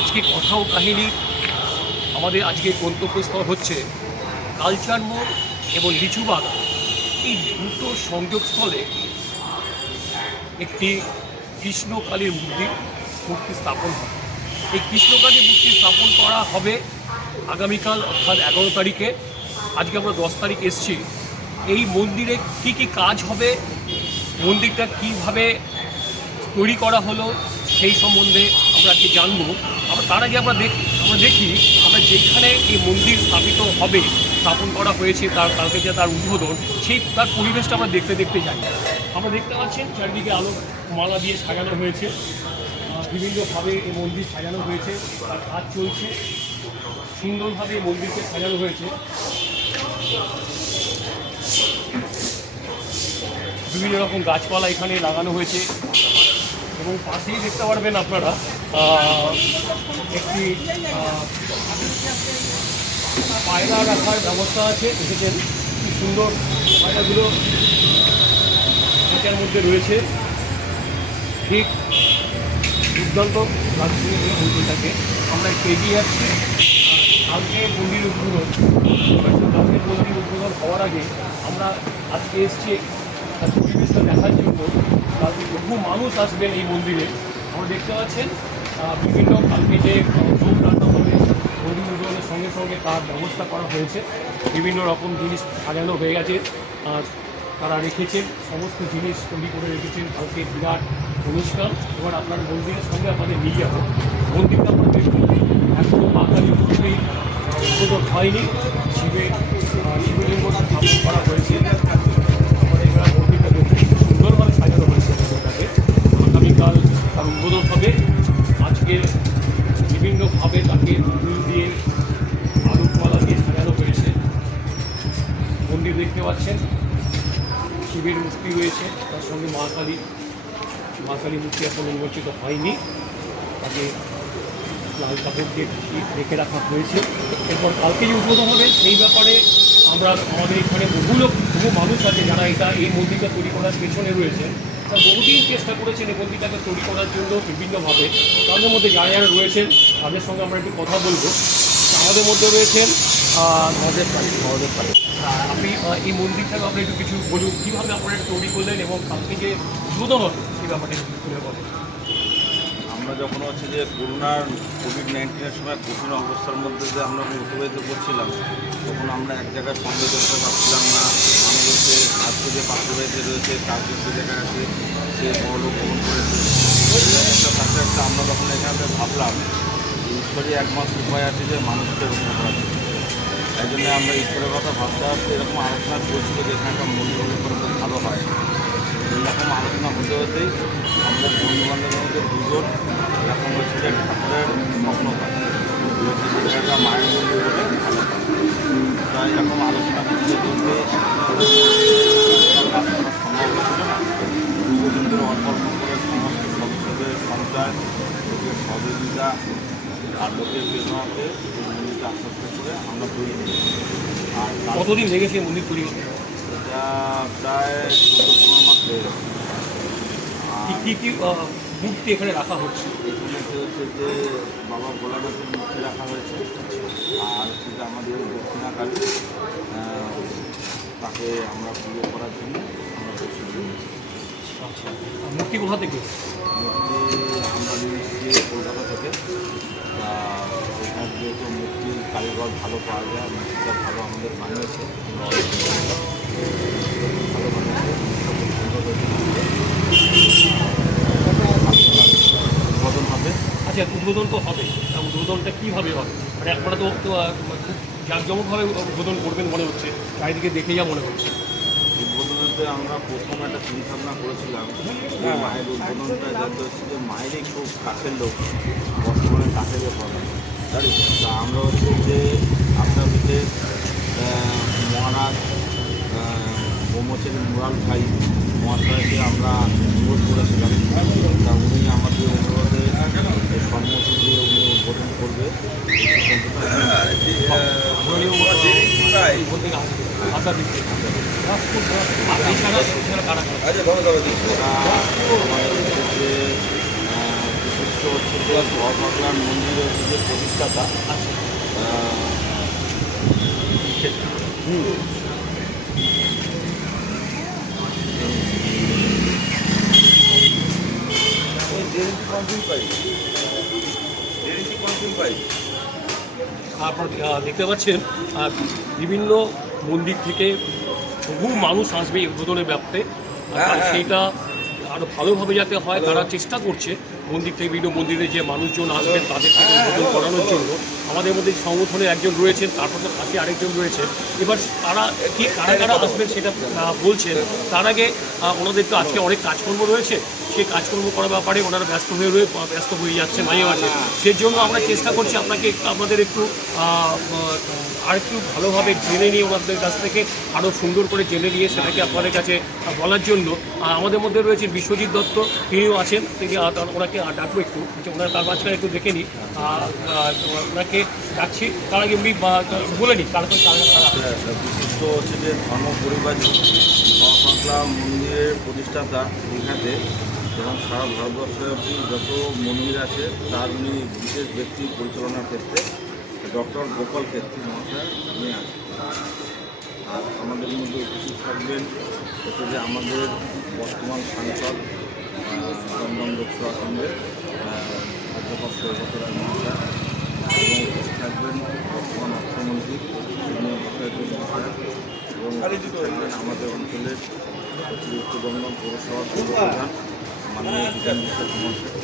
আজকে কথা ও কাহিনী আমাদের আজকে গন্তব্যস্থল হচ্ছে কালচার মোড় এবং লিচুবাগান। এই দুটো সংযোগস্থলে একটি কৃষ্ণকালীর মূর্তি স্থাপন হবে। এই কৃষ্ণকালীর মূর্তি স্থাপন করা হবে আগামীকাল অর্থাৎ 11 তারিখে। আজকে আমরা 10 তারিখ এসছি। এই মন্দিরে কি কি কাজ হবে, মন্দিরটা কিভাবে তৈরি করা হলো সেই সম্বন্ধে আমরা আজকে জানবো। তার আগে আমরা দেখি আমরা যেখানে এই মন্দির স্থাপন করা হয়েছে কালকে যে তার উদ্বোধন, তার পরিবেশটা আমরা দেখতে যাই। আমরা দেখতে পাচ্ছেন চারদিকে আলো মালা দিয়ে সাজানো হয়েছে, বিভিন্নভাবে এই মন্দির সাজানো হয়েছে, তার কাজ চলছে, সুন্দরভাবে এই মন্দিরকে সাজানো হয়েছে। বিভিন্ন রকম গাছপালা এখানে লাগানো হয়েছে এবং পাশেই দেখতে পারবেন আপনারা একটি পায়রা রাখার ব্যবস্থা আছে। দেখেছেন কি সুন্দর পায়রাগুলো এটার মধ্যে রয়েছে। ঠিক দুর্দান্ত লাগছে মন্দিরটাকে। আমরা একটু এগিয়ে যাচ্ছি। কালকে মন্দির উদ্বোধন হওয়ার আগে আমরা আজকে এসছি পরিবেশটা দেখার জন্য। কালকে বহু মানুষ আসবেন এই মন্দিরে। আমরা দেখতে পাচ্ছেন বিভিন্ন কালকে যে ভোগ রান্না হবে, মন্দির উদ্বোধনের সঙ্গে সঙ্গে তার ব্যবস্থা করা হয়েছে। বিভিন্ন রকম জিনিস সাজানো হয়ে গেছে, তারা রেখেছেন, সমস্ত জিনিস তৈরি করে রেখেছেন। কালকে বিরাট অনুষ্ঠান। এবার আপনার মন্দিরের সঙ্গে আমাদের নিয়ে যাবো। মন্দিরটা আমরা দেখুন, এখনও মা কালী মূর্তি উদ্বোধন হয়নি। শিবলিঙ্গ স্থাপন করা হয়েছে। আমাদের এবার মন্দিরটা দেখুন, সুন্দরভাবে সাজানো হয়েছে। মন্দিরটাকে আগামীকাল তার উদ্বোধন হবে। আজকে বিভিন্নভাবে তাকে ফুল দিয়ে আলোকমালা দিয়ে সাজানো হয়েছে। মন্দির দেখতে পাচ্ছেন, শিবের মূর্তি রয়েছে, তার সঙ্গে মা কালী মূর্তি এখন উন্মোচিত হয়নি, তাকে লাল কাপড় দিয়ে রেখে রাখা হয়েছে। এরপর কালকে যে উদ্বোধন হবে সেই ব্যাপারে আমাদের এখানে বহু মানুষ আছে যারা এই মন্দিরটা তৈরি করার পেছনে রয়েছেন। তারা বহুদিন চেষ্টা করেছেন এই মন্দিরটাকে তৈরি করার জন্য বিভিন্নভাবে। তাদের মধ্যে যারা রয়েছেন তাদের সঙ্গে আমরা একটু কথা বলবো। আমাদের মধ্যে রয়েছেন মহোদয় পারে। আপনি এই মন্দিরটাকে আপনি একটু কিছু বলুন, কীভাবে আপনারা তৈরি করলেন এবং কালকে যে উদ্বোধন হতো সেই ব্যাপারে তুলে বলেন। আমরা যখন হচ্ছে যে কোভিড-19-এর সময় কঠিন অবস্থার মধ্যে যে আমরা অতিবাহিত করছিলাম, তখন আমরা এক জায়গায় সঙ্গে করতে পারছিলাম না। মানুষ হচ্ছে আজকে যে পার্শ্ববাড়িতে রয়েছে তার কিছু জায়গায় আছে, সে বড়লোক ভ্রমণ করেছে। সাথে একটা আমরা যখন এখানে ভাবলাম ঈশ্বরই একমাত্র উপায় আছে যে মানুষকে রক্ষা করার জন্য। তাই জন্য আমরা ঈশ্বরের কথা ভাবতে ভাবতে এরকম আলোচনা করছিল যে এখানকার মন্দির করে খুব ভালো হয়। এইরকম আলোচনা হতে হতেই আমাদের বন্ধুবান্ধবের মধ্যে দুজন এরকম হচ্ছে যে ঠাকুরের স্বপ্ন পায়, একটা মায়ের মন্দির বলে ভালো পায়। তাই এরকম আলোচনা করতে চলতে কাজ করা সম্ভব হচ্ছিল না। পূর্বজনদের অল্প করে সমস্ত সদস্যদের সঞ্চয়, লোকের সহযোগিতা আর লোকের প্রেরণাতে মন্দিরটা আস্তে আস্তে করে আমরা তৈরি করি। আর কতদিন লেগেছে মন্দির তৈরি হতে? এটা প্রায় 14-15 মাস হয়ে গেছে। কী মূর্তি এখানে রাখা হচ্ছে? এখানে হচ্ছে যে বাবা ভোলানাথের মূর্তি রাখা হয়েছে, আর হচ্ছে যে আমাদের দক্ষিণাকালী, তাকে আমরা পুজো করার জন্য আমরা প্রস্তুতি নিয়েছি। আচ্ছা, মূর্তি কোথা থেকে? মূর্তি আমরা নিয়েছি কলকাতা থেকে। এখানে যেহেতু মূর্তির কারিগর ভালো পাওয়া যায়, মূর্তিটা ভালো আমাদের বানিয়েছে, ভালো উদ্বোধন হবে। আচ্ছা, উদ্বোধন তো হবে, উদ্বোধনটা কীভাবে হবে? মানে আপনারা তো খুব জাঁকজমকভাবে উদ্বোধন করবেন মনে হচ্ছে, চারিদিকে দেখে যা মনে হচ্ছে। উদ্বোধনেতে আমরা প্রথম একটা চিন্তাভাবনা করেছিলাম যে মায়ের উদ্বোধনটা যাতে হচ্ছে যে মায়েরই খুব কাছের লোক, বর্তমানে কাছে যে হবে। তা আমরা হচ্ছে যে আপনার হচ্ছে মহারাজ ব্রহ্মচারী মুরাল ভাই মহাশয়কে আমরা অনুরোধ করেছিলাম। তা উনি আমাদের অনুরোধে সম্মতি দিয়ে উনি উদ্বোধন করবে। হচ্ছে যে ধর্মপাগলার মন্দির হচ্ছে যে প্রতিষ্ঠাতা আপনারা দেখতে পাচ্ছেন বিভিন্ন মন্দির থেকে বহু মানুষ আসবে এই উদ্বোধনের ব্যাপারে সেইটা আরও ভালোভাবে যাতে হয় তারা চেষ্টা করছে। মন্দির থেকে বিভিন্ন মন্দিরে যে মানুষজন আসবেন তাদেরকে উদ্বোধন করানোর জন্য আমাদের মধ্যে সংগঠনের একজন রয়েছেন, তারপর তো পাশে আরেকজন রয়েছেন। এবার তারা ঠিক কারা কারা আসবেন সেটা বলছেন। তার আগে ওনাদের তো আজকে অনেক কাজকর্ম রয়েছে, সেই কাজকর্ম করার ব্যাপারে ওনারা ব্যস্ত হয়ে যাচ্ছে মাঝে মাঝে। সেই জন্য আমরা চেষ্টা করছি আপনাদের একটু আরেকটু ভালোভাবে জেনে নিয়ে ওনাদের কাছ থেকে আরও সুন্দর করে জেনে নিয়ে সেটাকে আপনাদের কাছে বলার জন্য আমাদের মধ্যে রয়েছে বিশ্বজিৎ দত্ত, তিনিও আছেন। তিনি ওনাকে ডাকবো একটু, ওনার তার মাঝখানে একটু দেখে নিই, ওনাকে ডাকছি। তার আগে উনি বলে নিই কারা বিশিষ্ট হচ্ছে যে ধর্ম পরিবারী ধর্মপাগলা মন্দিরের প্রতিষ্ঠাতা দীঘাতে এবং সারা ভারতবর্ষব্যাপী যত মন্দির আছে তার উনি বিশেষ ব্যক্তি পরিচালনার ক্ষেত্রে ডক্টর গোপাল ক্ষেত্রী মহাশয় উনি আছেন। আর আমাদের মধ্যে উপস্থিত থাকবেন হচ্ছে যে আমাদের বর্তমান সাংসদ দমদম লোকসভা কেন্দ্রের অধ্যাপক সৌগত রায় মহাশয় এবং উপস্থিত থাকবেন বর্তমান অর্থমন্ত্রী মহাশয় এবং উপস্থিত থাকবেন আমাদের অঞ্চলের অতিরিক্ত দমদম পৌরসভার প্রধান মাননীয় বিধান বিশ্বাস মহাশয়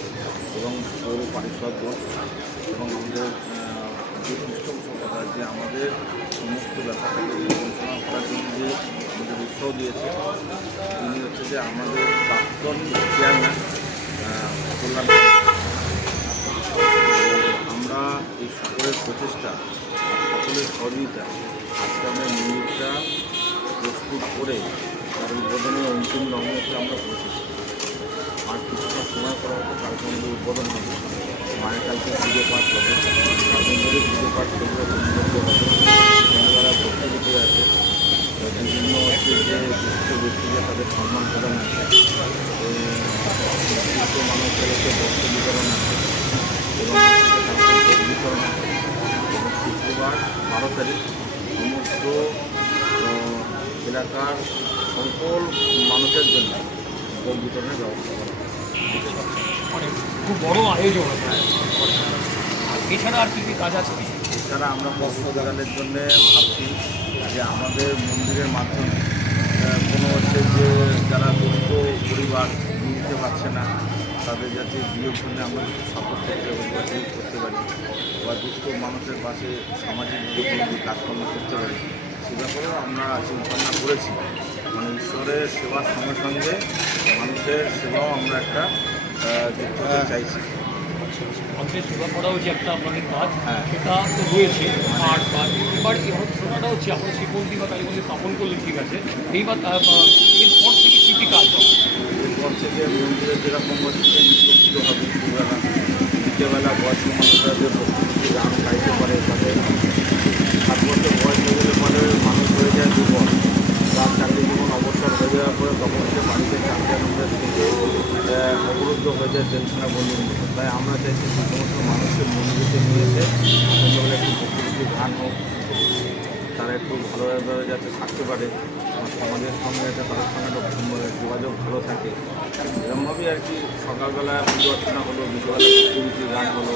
এবং পৌর পারিষদগণ এবং আমাদের যে পৃষ্ঠপোষকতা যে আমাদের সমস্ত ব্যাপারটাকে পরিচালনা করার জন্য যে আমাদের উৎসাহ দিয়েছে তিনি হচ্ছে যে আমাদের প্রাক্তন চেয়ারম্যান কল্যাণ। আমরা এই সকলের প্রচেষ্টা সকলের সহযোগিতা আজকে আমরা মন্দিরটা প্রস্তুত করে তার উদ্বোধনের অন্তিম লগ্নতে আমরা পৌঁছেছি। আর কিছুটা সময় করা হতো কালকে আমাদের উদ্বোধন হবে, মায়ের কালকে পুজো পাঠ হবে, তাদের মধ্যে পুজো পাঠ করবে, সন্ধ্যাবেলা ভর্তি দিতে আছে, বিভিন্ন হচ্ছে যে বিশিষ্ট ব্যক্তিরা তাদের সম্মান প্রদান আছে, বিশিষ্ট মানুষদেরকে বস্ত্র বিতরণ আছে এবং ভোট বিতরণ আছে। এবং শুক্রবার 12 তারিখ সমস্ত এলাকার সকল মানুষের জন্য ভোট বিতরণের ব্যবস্থা করা মানে খুব বড় আয়োজন। এছাড়া আর কী কী কাজ আছে? এছাড়া আমরা বস্ত্রদানের জন্য ভাবছি যে আমাদের মন্দিরের মাধ্যমে কোনো হচ্ছে যে যারা দুস্থ পরিবার নিতে পারছে না তাদের যাতে বিয়ের জন্য আমরা সাপোর্ট করতে পারি বা দুস্থ মানুষের পাশে সামাজিক বিয়োগী কাজকর্ম করতে পারি সে ব্যাপারেও আমরা চিন্তাভাবনা করেছি। মানে ঈশ্বরের সেবার সঙ্গে সঙ্গে মানুষের সেবাও আমরা একটা দেখতে চাইছি। মানুষের সেবা করাও যে একটা আপনাদের কাজ, সেটা তো রয়েছে। আর এবার এই ঘটনাটা হচ্ছে আপনার শিব মন্দির বা কালী মন্দির স্থাপন করলেন, ঠিক আছে, এইবার এরপর থেকে কী কী কাজ হবে? এরপর থেকে মন্দিরে যেরকম হচ্ছে যে নিত্য পুজো হবে দুপুরবেলা, বিকেলবেলা বয়স্ক মানুষরা যে ভক্তি গান গাইতে পারে, তাদের 7 বছর বয়স হয়ে গেলে পরে মানুষ হয়ে যায় দুর্বল, তার চাকরি জীবন অবসর হয়ে যাওয়ার পরে তখন সে বাড়িতে চাকরি আনন্দের থেকে অবরুদ্ধ হয়ে যায় টেনশনে বন্ধুর মতো। তাই আমরা চাইছি যে সমস্ত মানুষকে মন্দিরে নিয়ে এসে সন্ধ্যাবেলা একটু ভক্তি গান হোক, তারা একটু ভালোভাবে যাতে থাকতে পারে, সমাজের সঙ্গে যাতে তাদের সঙ্গে একটা যোগাযোগ ভালো থাকে। এরকমভাবেই আর কি সকালবেলা পুজো অর্চনা হলো, বিকেলবেলা ভক্তি গান হলো,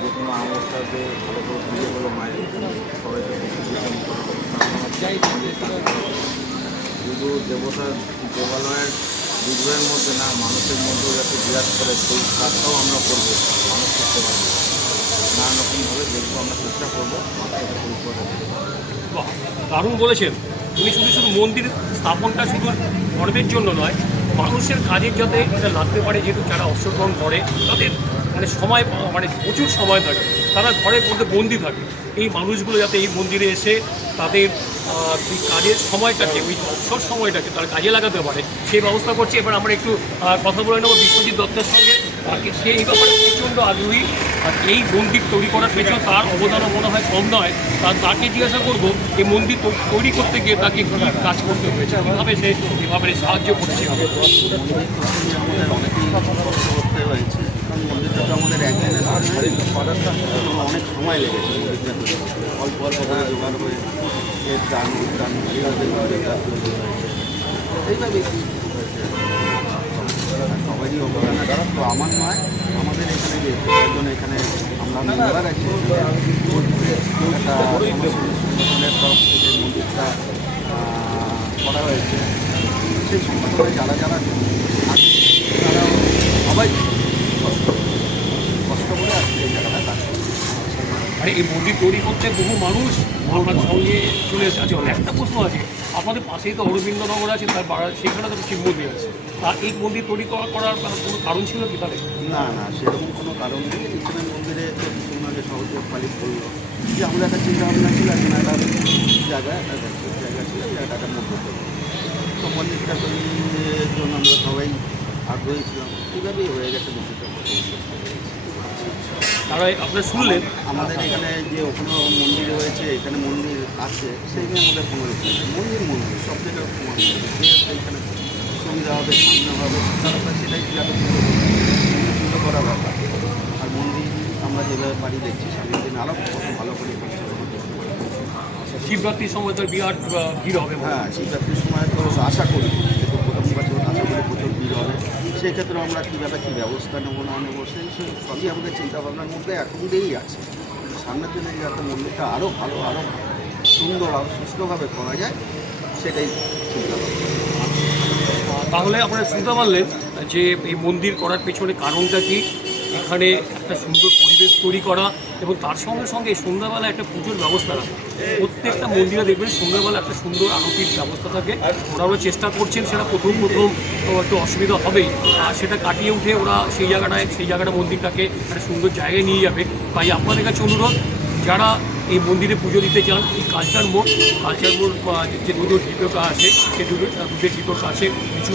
যে কোনো অনুষ্ঠানকে ভালো করে পুজো হলো, মায়ের সবাইকে বিসর্জন করা হলো। শুধু দেবালয়ের বিগ্রহের মধ্যে না, মানুষের মধ্যেও যাতে বিরাজ করে সেই কাজটাও আমরা করবো, মানুষ করতে পারবো নানান রকমভাবে দেখবো, আমরা চেষ্টা করবো মানুষকে পরিষ্কার করতে পারবো। দারুণ বলেছেন। উনি শুধু মন্দির স্থাপনটা শুধু ধর্মের জন্য নয়, মানুষের কাজের যাতে এটা লাগতে পারে, যেহেতু যারা অংশগ্রহণ করে তাদের মানে সময় মানে প্রচুর সময় থাকে, তারা ঘরের মধ্যে বন্দি থাকে, এই মানুষগুলো যাতে এই মন্দিরে এসে তাদের এই কাজের সময়টাকে, ওই অবসর সময়টাকে তারা কাজে লাগাতে পারে সেই ব্যবস্থা করছে। এবার আমরা একটু কথা বলে নেব বিশ্বজিৎ দত্তের সঙ্গে। তাকে সে এই ব্যাপারে প্রচণ্ড আগ্রহী। আর এই মন্দির তৈরি করার পেছনে তার অবদানও মনে হয় কম নয়। তাকে জিজ্ঞাসা করবো এই মন্দির তৈরি করতে গিয়ে তাকে কী কাজ করতে হয়েছে, কীভাবে সে এভাবে সাহায্য করেছে। আমাদের অনেকেই করতে হয়েছে, কারণ মন্দিরটা তো আমাদের একদিনের অনেক সময় লেগেছে। মন্দিরটা অল্প অল্প করে জোগাড় হয়ে এর দান এইভাবে মন্দিরটা তৈরি হয়েছে, এইভাবেই হয়েছে। সবারই অবদান আছে, তো আমার নয়, আমাদের এখানে যে কয়েকজন এখানে আমরা মেম্বার আছি, একটা সংগঠনের তরফ থেকে মন্দিরটা করা হয়েছে। সেই সংগঠনে যারা যারা আছে তারা সবাই কষ্ট করে আজকে এই জায়গাটা কাজ করছে। আর এই মন্দির তৈরি করতে বহু মানুষ আপনার সঙ্গে চলে এসেছে। আচ্ছা, একটা প্রশ্ন আছে, আপনাদের পাশেই তো অরবিন্দনগর আছে, তার সেখানে তো শিব মন্দির আছে। আর এই মন্দির তৈরি করার কোনো কারণ ছিল কি তাহলে? না না, সেরকম কোনো কারণ নেই। এখানে মন্দিরে তো কিছুদিন আগে সহযোগ মালিক বললো যে আমাদের একটা চিন্তাভাবনা ছিল, এখানে একটা জায়গা ছিল, জায়গাটার মধ্যে তো মন্দিরটা তৈরির জন্য আমরা সবাই আগ্রহী ছিলাম। এইভাবেই হয়ে গেছে মন্দিরটা। তারা আপনারা শুনলেন আমাদের এখানে যে ওখানে মন্দির হয়েছে, এখানে মন্দির আছে, সেই নিয়ে আমাদের কোনো ইচ্ছে নেই। মন্দির সব জায়গায় মন্দির এখানে সুবিধা হবে, সামনে হবে, তারা সেটাই যাতে পুজো করা ব্যাপার। আর মন্দির আমরা যেভাবে পারি দেখছি সামনের দিন আরও কত ভালো করে করছে। শিবরাত্রির সময় তো বিরাট ভিড় হবে। হ্যাঁ, শিবরাত্রির সময় তো আশা করি, প্রথম বছর আশা করি প্রচুর ভিড় হবে। সেক্ষেত্রে আমরা কীভাবে কী ব্যবস্থা নেবো না নেবো সেই সবই আমাদের চিন্তাভাবনার মধ্যে এখন দিয়েই আছে। সামনের দিনে যাতে মন্দিরটা আরও ভালো, আরও সুন্দর, আরও সুস্থভাবে করা যায়, সেটাই চিন্তাভাবনা। তাহলে আপনারা শুনতে পারলেন যে এই মন্দির করার পেছনে কারণটা কি। এখানে একটা সুন্দর পরিবেশ তৈরি করা এবং তার সঙ্গে সঙ্গে সন্ধ্যাবেলা একটা পুজোর ব্যবস্থা রাখা। প্রত্যেকটা মন্দিরে দেখবেন সন্ধ্যাবেলা একটা সুন্দর আরতির ব্যবস্থা থাকে। ওরা চেষ্টা করছেন, সেটা প্রথম একটু অসুবিধা হবেই, আর সেটা কাটিয়ে উঠে ওরা সেই জায়গাটা মন্দিরটাকে একটা সুন্দর জায়গায় নিয়ে যাবে। তাই আপনাদের কাছে অনুরোধ, যারা এই মন্দিরে পুজো দিতে চান, এই কালচার মোড় যে দুটো ডিপোটা আছে, সেই দুধের ডিপোর কাছে লিচু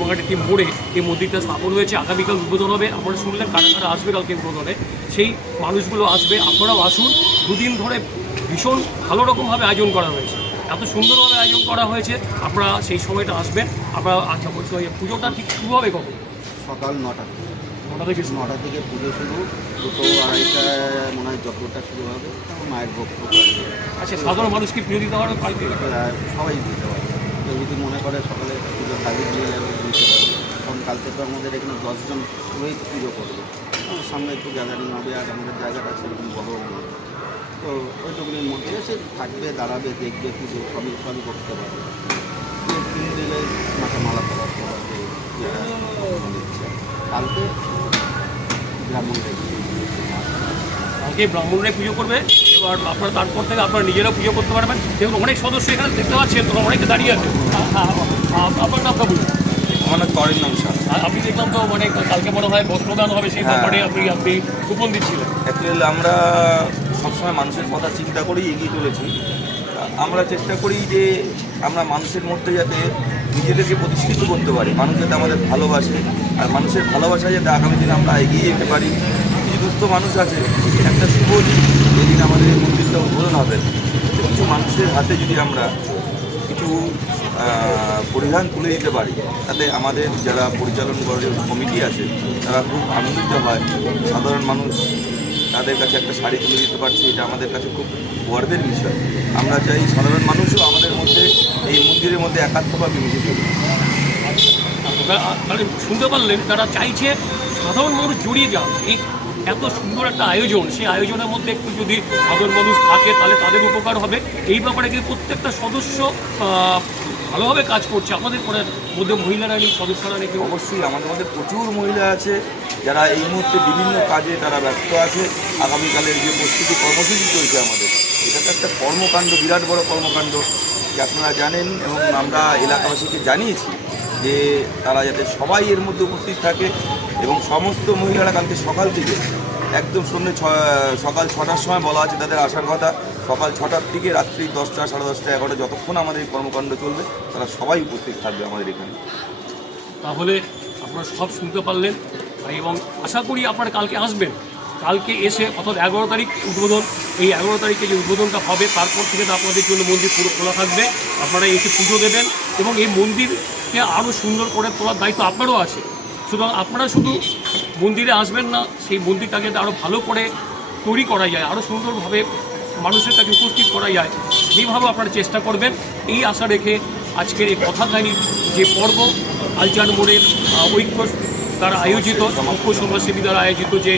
বাগানের একটি মোড়ে এই মন্দিরটা স্থাপন হয়েছে। আগামীকাল উদ্বোধন হবে। আপনারা শুনলেন কারা কারা আসবে কালকে উদ্বোধনে। সেই মানুষগুলো আসবে, আপনারাও আসুন। দুদিন ধরে ভীষণ ভালো রকমভাবে আয়োজন করা হয়েছে, এত সুন্দরভাবে আয়োজন করা হয়েছে। আপনারা সেই সময়টা আসবেন। আপনারা আচ্ছা বলছি, পুজোটা ঠিক শুরু হবে কখন? সকাল 9টা থেকে। 9টা থেকে পুজো শুরু, 2-2:30টায় মনে হয় যজ্ঞটা শুরু হবে, মায়ের বক্তব্য। আচ্ছা, সাধারণ মানুষ কি পুজো দিতে পারবে? সবাই দিতে পারবে। কেউ যদি মনে করে সকালে পুজো কাজে দিয়ে যাবে, দিতে পারবে। কারণ কালকে তো আমাদের এখানে 10 জন পুরোহিত পুজো করবে। সামনে একটু গ্যাদারিং হবে, আর আমাদের জায়গাটা সেরকম বড় নয়, তো ওইটুকুনির মধ্যে সে থাকবে, দাঁড়াবে, দেখবে, পুজো সবই করতে পারবে। 3 দিনে মাথা মালা করার পর কালকে ব্রাহ্মণরাই পুজো করবে। এবার আপনারা তারপর থেকে আপনারা নিজেরাও পুজো করতে পারবেন। দেখুন অনেক সদস্য এখানে দেখতে পাচ্ছেন, তোমরা অনেকে দাঁড়িয়ে আছে। আপনার নামটা বলুন। আমার নাম করেন নমস্কার। আর আপনি দেখলাম তো মানে কালকে মনে হয় বস্ত্রদান হবে, সেই ব্যাপারে আপনি কুপন দিচ্ছিলেন। অ্যাকচুয়ালি আমরা সবসময় মানুষের কথা চিন্তা করেই এগিয়ে চলেছি। আমরা চেষ্টা করি যে আমরা মানুষের মধ্যে যাতে নিজেদেরকে প্রতিষ্ঠিত করতে পারি, মানুষ যাতে আমাদের ভালোবাসে, আর মানুষের ভালোবাসা যাতে আগামী দিনে আমরা এগিয়ে যেতে পারি। কিছু দুস্থ মানুষ আছে, একটা শুভ দিন যেদিন আমাদের এই মন্দিরটা উদ্বোধন হবে, কিছু মানুষের হাতে যদি আমরা কিছু পরিধান তুলে দিতে পারি, তাতে আমাদের যারা পরিচালন বোর্ডের কমিটি আছে তারা খুব আনন্দিত হয়। সাধারণ মানুষ তাদের কাছে একটা শাড়ি তুলে দিতে পারছে, এটা আমাদের কাছে খুব গর্বের বিষয়। আমরা চাই সাধারণ মানুষও আমাদের মধ্যে এই মন্দিরের মধ্যে একাত্মভাবে মিশে চলবে। মানে শুনতে পারলেন, তারা চাইছে সাধারণ মানুষ জড়িয়ে যান। এই এত সুন্দর একটা আয়োজন, সেই আয়োজনের মধ্যে একটু যদি সাধারণ মানুষ থাকে তাহলে তাদের উপকার হবে। এই ব্যাপারে কিন্তু প্রত্যেকটা সদস্য ভালোভাবে কাজ করছে। আমাদের মধ্যে মহিলারা নেই, সদস্যরা নাকি? অবশ্যই আমাদের মধ্যে প্রচুর মহিলা আছে যারা এই মুহূর্তে বিভিন্ন কাজে তারা ব্যস্ত আছে। আগামীকালের যে প্রস্তুতি কর্মসূচি চলছে আমাদের, এটা তো একটা কর্মকাণ্ড, বিরাট বড় কর্মকাণ্ড যে আপনারা জানেন, এবং আমরা এলাকাবাসীকে জানিয়েছি যে তারা যাতে সবাই এর মধ্যে উপস্থিত থাকে। এবং সমস্ত মহিলারা কালকে সকাল থেকে একদম সকাল 6টার সময় বলা আছে তাদের আসার কথা। সকাল 6টার থেকে রাত্রি 10টা, 10:30, 11টা যতক্ষণ আমাদের এই কর্মকাণ্ড চলবে, তারা সবাই উপস্থিত থাকবে আমাদের এখানে। তাহলে আপনারা সব শুনতে পারলেন। এবং আশা করি আপনারা কালকে আসবেন। কালকে এসে অর্থাৎ 11 তারিখ উদ্বোধন, এই 11 তারিখে যে উদ্বোধনটা হবে তারপর থেকে তো আপনাদের জন্য মন্দির পুরো খোলা থাকবে। আপনারা এসে পুজো দেবেন এবং এই মন্দিরকে আরও সুন্দর করে তোলার দায়িত্ব আপনারও আছে। সুতরাং আপনারা শুধু মন্দিরে আসবেন না, সেই মন্দিরটাকে আরও ভালো করে তৈরি করা যায়, আরও সুন্দরভাবে মানুষের কাছে উপস্থিত করা যায়, সেইভাবে আপনারা চেষ্টা করবেন। এই আশা রেখে আজকের এই কথাকাহিনীর যে পর্ব আলচান মোড়ের ঐক্য দ্বারা আয়োজিত, ঐক্য সমাজসেবী দ্বারা আয়োজিত যে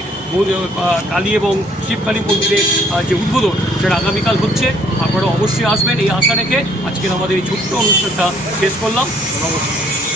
কালী এবং শিবকালী মন্দিরের যে উদ্বোধন, সেটা আগামীকাল হচ্ছে। আপনারা অবশ্যই আসবেন এই আশা রেখে আজকের আমাদের এই ছোট্ট অনুষ্ঠানটা শেষ করলাম। নমস্কার।